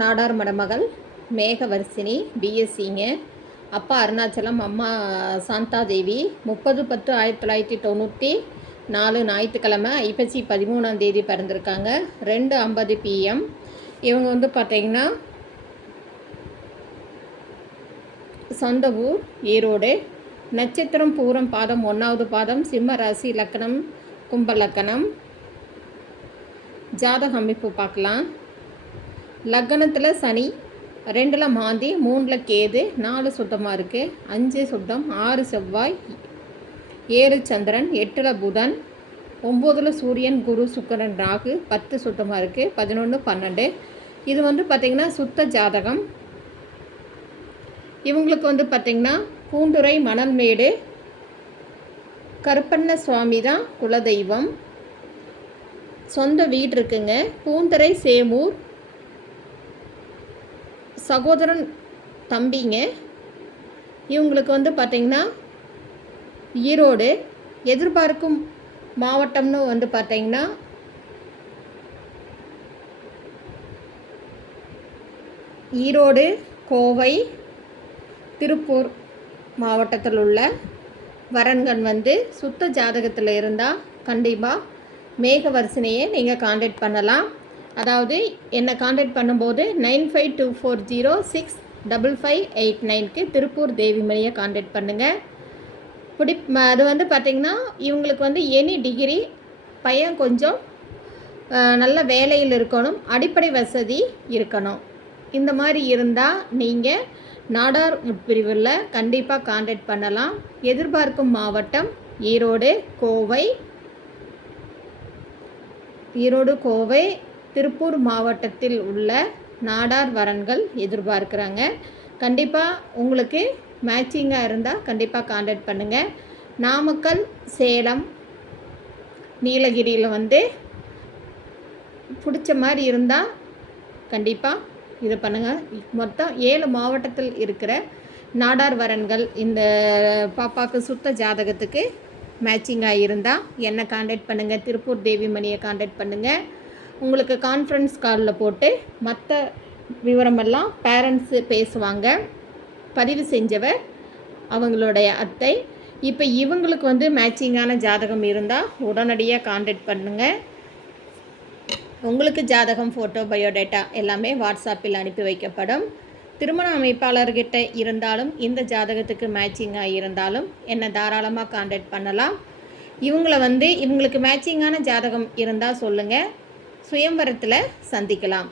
நாடார் மடமகள் மேகவர்சினி பிஎஸ்சிங்க அப்பா அருணாச்சலம் அம்மா சாந்தாதேவி முப்பது பத்து ஆயிரத்தி தொள்ளாயிரத்தி தொண்ணூற்றி நாலு ஞாயிற்றுக்கிழமை ஐப்பசி பதிமூணாம் தேதி பிறந்திருக்காங்க. ரெண்டு ஐம்பது பிஎம் இவங்க வந்து பார்த்தீங்கன்னா சொந்த ஊர் ஈரோடு நட்சத்திரம் பூரம் பாதம் ஒன்றாவது பாதம் சிம்ம ராசி லக்கணம் கும்ப லக்கணம் ஜாதக அமைப்பு பார்க்கலாம். லக்னத்தில் சனி ரெண்டில் மாந்தி மூணில் கேது நாலு சுத்தமாக இருக்குது அஞ்சு சுத்தம் ஆறு செவ்வாய் ஏழு சந்திரன் எட்டில் புதன் ஒம்போதில் சூரியன் குரு சுக்கரன் ராகு பத்து சுத்தமாக இருக்குது பதினொன்று பன்னெண்டு. இது வந்து பார்த்திங்கன்னா சுத்த ஜாதகம். இவங்களுக்கு வந்து பார்த்திங்கன்னா பூண்டுரை மணல்மேடு கருப்பண்ண சுவாமி தான் குலதெய்வம். சொந்த வீடு இருக்குங்க. பூந்தரை சேமூர் சகோதரன் தம்பிங்க இவங்களுக்கு வந்து பார்த்திங்கன்னா ஈரோடு எதிர்பார்க்கும் மாவட்டம்னு வந்து பார்த்திங்கன்னா ஈரோடு கோவை திருப்பூர் மாவட்டத்தில் உள்ள வரன்கன் வந்து சுத்த ஜாதகத்தில் இருந்தால் கண்டிப்பாக மேகவர்சனையை நீங்கள் காண்டாக்ட் பண்ணலாம். அதாவது என்னை காண்டாக்ட் பண்ணும்போது nine five two four zero six double five eight நைன்க்கு Tiruppur தேவிமணியை காண்டாக்ட் பண்ணுங்கள் பிடி அது வந்து பார்த்திங்கன்னா இவங்களுக்கு வந்து எனி டிகிரி பையன் கொஞ்சம் நல்ல வேலையில் இருக்கணும் அடிப்படை வசதி இருக்கணும். இந்த மாதிரி இருந்தால் நீங்கள் நாடார் உட்பிரிவில் கண்டிப்பாக காண்டாக்ட் பண்ணலாம். எதிர்பார்க்கும் மாவட்டம் ஈரோடு கோவை ஈரோடு கோவை திருப்பூர் மாவட்டத்தில் உள்ள நாடார் வரன்கள் எதிர்பார்க்குறாங்க. கண்டிப்பாக உங்களுக்கு மேட்சிங்காக இருந்தால் கண்டிப்பாக காண்டாக்ட் பண்ணுங்கள் நாமக்கல் சேலம் நீலகிரியில் வந்து பிடிச்ச மாதிரி இருந்தால் கண்டிப்பாக இது பண்ணுங்கள் மொத்தம் ஏழு மாவட்டத்தில் இருக்கிற நாடார் வரன்கள் இந்த பாப்பாவுக்கு சுத்த ஜாதகத்துக்கு மேட்சிங்காக இருந்தால் என்னை காண்டாக்ட் பண்ணுங்கள் திருப்பூர் தேவிமணியை காண்டாக்ட் பண்ணுங்கள் உங்களுக்கு கான்ஃபரன்ஸ் காலில் போட்டு மற்ற விவரமெல்லாம் பேரண்ட்ஸு பேசுவாங்க. பதிவு செஞ்சவர் அவங்களுடைய அத்தை. இப்போ இவங்களுக்கு வந்து மேட்சிங்கான ஜாதகம் இருந்தால் உடனடியாக காண்டக்ட் பண்ணுங்கள் உங்களுக்கு ஜாதகம் ஃபோட்டோ பயோடேட்டா எல்லாமே வாட்ஸ்அப்பில் அனுப்பி வைக்கப்படும். திருமண அமைப்பாளர்கிட்ட இருந்தாலும் இந்த ஜாதகத்துக்கு மேட்சிங்காக இருந்தாலும் என்னை தாராளமாக காண்டாக்ட் பண்ணலாம். இவங்கள வந்து இவங்களுக்கு மேட்சிங்கான ஜாதகம் இருந்தால் சொல்லுங்கள் சுயம்பரத்தில் சந்திக்கலாம்.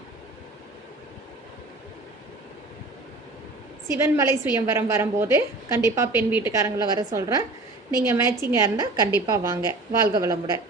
சிவன்மலை சுயம்பரம் வரும்போது கண்டிப்பாக பெண் வீட்டுக்காரங்களை வர சொல்கிறேன் நீங்கள் மேட்சிங்காக இருந்தால் கண்டிப்பாக வாங்க. வாழ்க வளமுடன்.